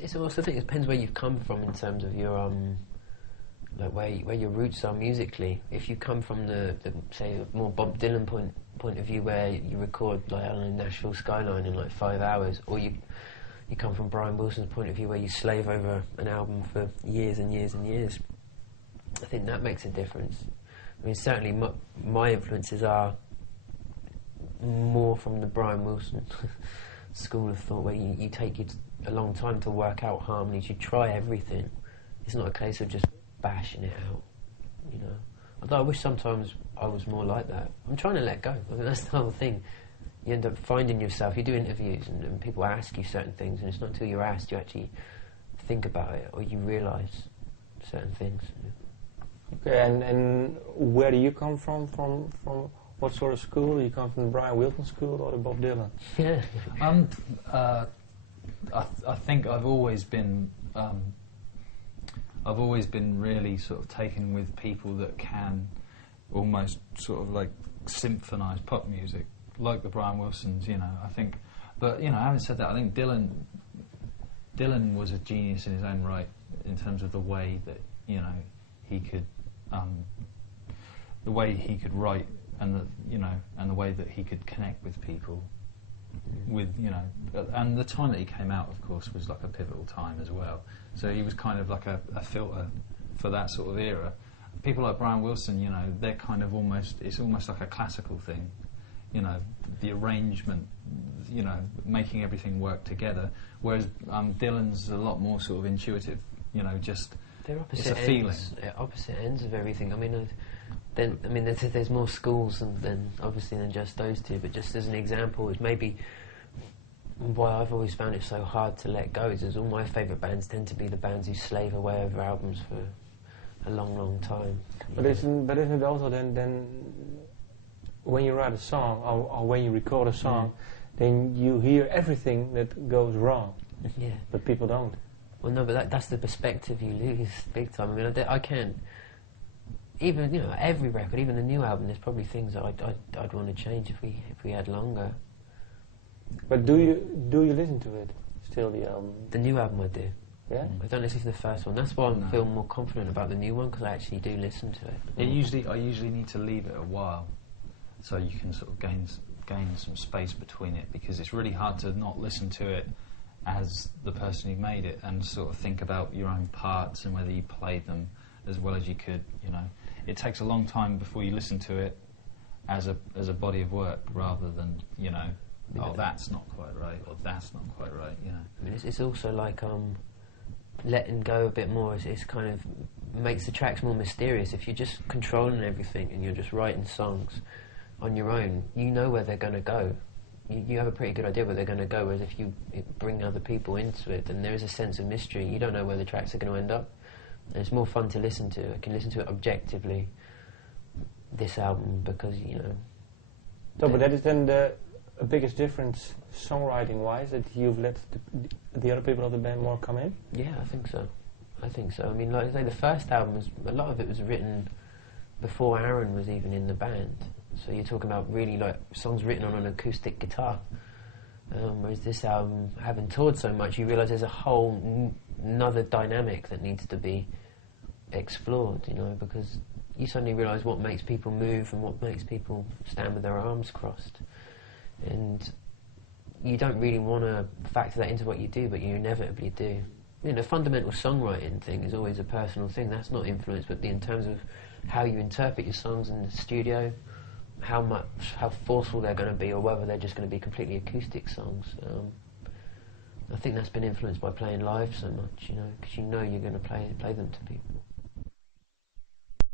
It's also, I think it depends where you've come from in terms of your like where your roots are musically. If you come from the say more Bob Dylan point of view, where you record like on Nashville Skyline in like 5 hours, or you come from Brian Wilson's point of view, where you slave over an album for years and years and years, I think that makes a difference. I mean, certainly my influences are more from the Brian Wilson school of thought, where you take a long time to work out harmonies. You try everything. It's not a case of just bashing it out, you know. Although I wish sometimes I was more like that. I'm trying to let go. I think that's the whole thing. You end up finding yourself. You do interviews and people ask you certain things, and it's not until you're asked you actually think about it or you realise certain things. Okay, and where do you come from? From what sort of school? Do you come from the Brian Wilson school or the Bob Dylan? Yeah. I think I've always been really sort of taken with people that can almost sort of like symphonise pop music, like the Brian Wilsons, you know. I think, but you know, having said that, I think Dylan was a genius in his own right in terms of the way that, you know, he could write, and the way that he could connect with people, with, you know, and the time that he came out, of course, was like a pivotal time as well. So he was kind of like a filter for that sort of era. People like Brian Wilson, you know, they're kind of it's almost like a classical thing, you know, the arrangement, you know, making everything work together. Whereas Dylan's a lot more sort of intuitive, you know, just they're opposite it's a ends, feeling. Opposite ends of everything. I mean, there's more schools than obviously than just those two. But just as an example, it's maybe why I've always found it so hard to let go is all my favourite bands tend to be the bands who slave away over albums for a long, long time. But isn't it also then when you write a song or when you record a song, then you hear everything that goes wrong. Yeah. But people don't. Well, no, but that's the perspective you lose big time. I mean, I can't. Even, you know, every record, even the new album, there's probably things that I'd want to change if we had longer. But do you listen to it still, the album? The new album I do. Yeah. I don't listen to the first one. That's why I feel more confident about the new one, because I actually do listen to it. I usually need to leave it a while, so you can sort of gain some space between it, because it's really hard to not listen to it as the person who made it and sort of think about your own parts and whether you played them as well as you could, you know. It takes a long time before you listen to it as a body of work, rather than, you know, oh, that's not quite right, or that's not quite right, you know. I mean, it's also like letting go a bit more. It's kind of makes the tracks more mysterious. If you're just controlling everything and you're just writing songs on your own, you know where they're going to go. You have a pretty good idea where they're going to go, whereas if you bring other people into it, then there is a sense of mystery. You don't know where the tracks are going to end up. And it's more fun to listen to. I can listen to it objectively, this album, because, you know... So, but that is then the biggest difference, songwriting-wise, that you've let the other people of the band more come in? Yeah, I think so. I mean, like I say, the first album, a lot of it was written before Aaron was even in the band. So you're talking about really like songs written on an acoustic guitar. Whereas this album, having toured so much, you realise there's a whole another dynamic that needs to be explored, you know, because you suddenly realise what makes people move and what makes people stand with their arms crossed. And you don't really want to factor that into what you do, but you inevitably do. You know, the fundamental songwriting thing is always a personal thing. That's not influenced, but in terms of how you interpret your songs in the studio, how forceful they're going to be, or whether they're just going to be completely acoustic songs. I think that's been influenced by playing live so much, you know, because you know you're going to play them to people.